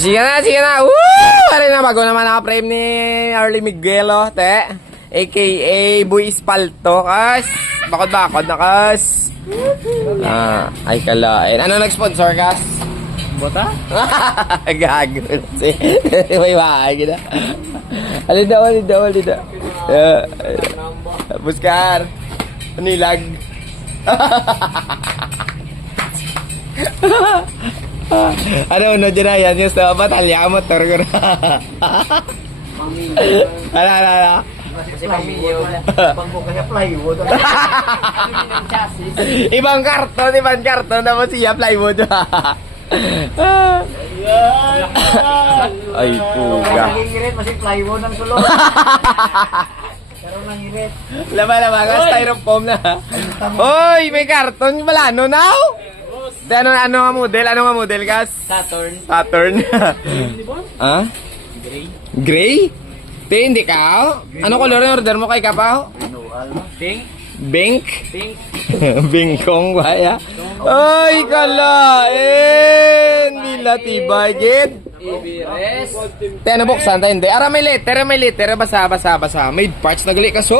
Sige na. Woo! Pare na, bago naman naka-frame ni Arlie Miguelo, te. AKA Boy Espalto, kas. Bakod na, kas. Ay kalain. Ano nag-sponsor, kas? Bota? Gago. May bahay gina. Alida. Buskar. Nilag. Ano dyan na yan? Yung sa batalya motor ko na. Ala. Kasi pangbuka niya plywood. Ibang karton. Tapos siya plywood. Ay, puga. Nangingirit, masih plywood ang sulong. Pero nangirit. Lama, styrofoam na. Hoy, may karton pala. Ano now? Ano nga model, gas? Saturn. Ha? Gray? Hindi ka? Ano color yung order mo kay Kapaw? Bink? Bingkong ba ya? Ay, nila tibay, gid. Ibires. Ano buksan tayo? Hindi. Ara, may letter. Basa. Made parts na gali kaso.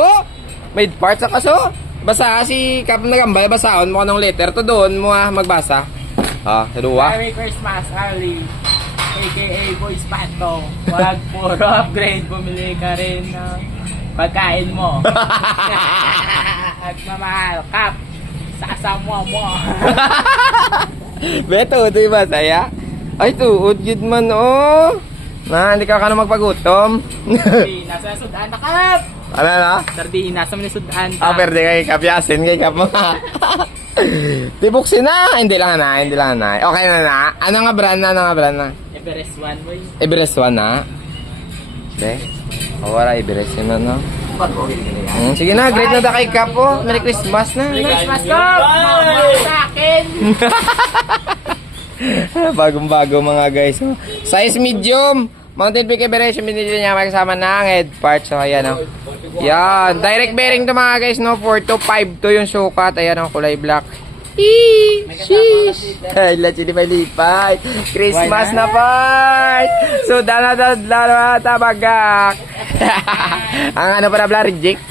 Made parts na kaso. Basa si Kap nagambay. Basaon mo ng letter to doon mo magbasa. Sa duwa. Merry Christmas, Arlie. AKA Boy Spato. Wag puro upgrade. Bumili ka rin ng pagkain mo. At mamahal, Kap. Sa asawa mo. Beto, ito yung masaya. Ay, tuod yun man, oh. Hindi ka na magpagutom. Sardinas sa sudan na, Kap. Ano na? Sardinas sa sudan. Pwede kay Kap yasin, kay Kap mga. Tibuksin na. Hindi lang na. Okay na. Ano nga brand na? Everest One, boy. Everest One na. Hindi. Wala, Everest yun na, no? Sige na, great na da kay Kap, oh. Merry Christmas na. Merry Christmas, Kap. Mama sa akin. Bagong-bago mga guys. Oh. Size medium. Mountain Peak Everest yung binili niya kasama ng head part. So ayan o. Yan. Direct bearing to mga guys. No? 4 to 5 to yung sukat. Ayan ang kulay black. Sheesh. Ay, lipay. Christmas na part. So danadadala tabagak. Ang ano para bla reject.